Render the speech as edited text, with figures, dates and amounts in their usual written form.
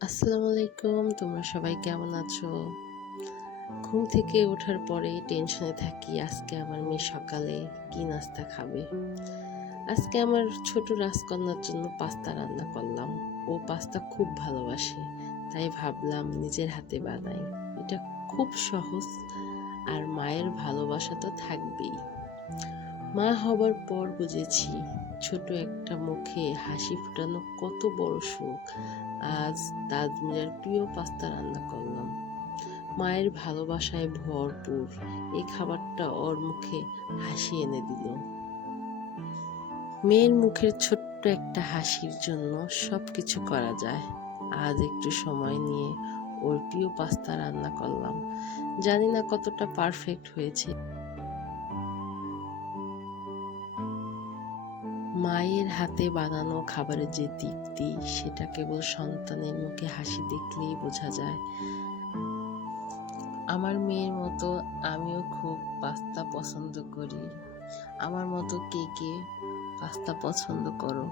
আসসালামু আলাইকুম। তোমরা সবাই কেমন আছো? ঘুম থেকে ওঠার পরেই টেনশনে থাকি আজকে আমার মেয়ে সকালে কি নাস্তা খাবে। আজকে আমার ছোট রাজকন্যার জন্য পাস্তা রান্না করলাম। ও পাস্তা খুব ভালোবাসে। তাই ভাবলাম নিজের হাতে বানাই। এটা খুব সহজ আর মায়ের ভালোবাসা তো থাকবেই। মা হবার পর বুঝেছি ছোট একটা মুখে হাসি ফোটানো কত বড় সুখ। আজ তাজমিরার প্রিয় পাস্তা রান্না করলাম, মায়ের ভালোবাসায় ভরপুর। এই খাবারটা ওর মুখে হাসি এনে দিল। মেয়ের মুখের ছোট্ট একটা হাসির জন্য সবকিছু করা যায়। আজ একটু সময় নিয়ে ওর প্রিয় পাস্তা রান্না করলাম। জানি না কতটা পারফেক্ট হয়েছে। মায়ের হাতে বানানো খাবারের যে তৃপ্তি, সেটা কেবল সন্তানের মুখে হাসি দেখলেই বোঝা যায়। আমার মেয়ের মতো আমিও খুব পাস্তা পছন্দ করি। আমার মতো কে কে পাস্তা পছন্দ করো?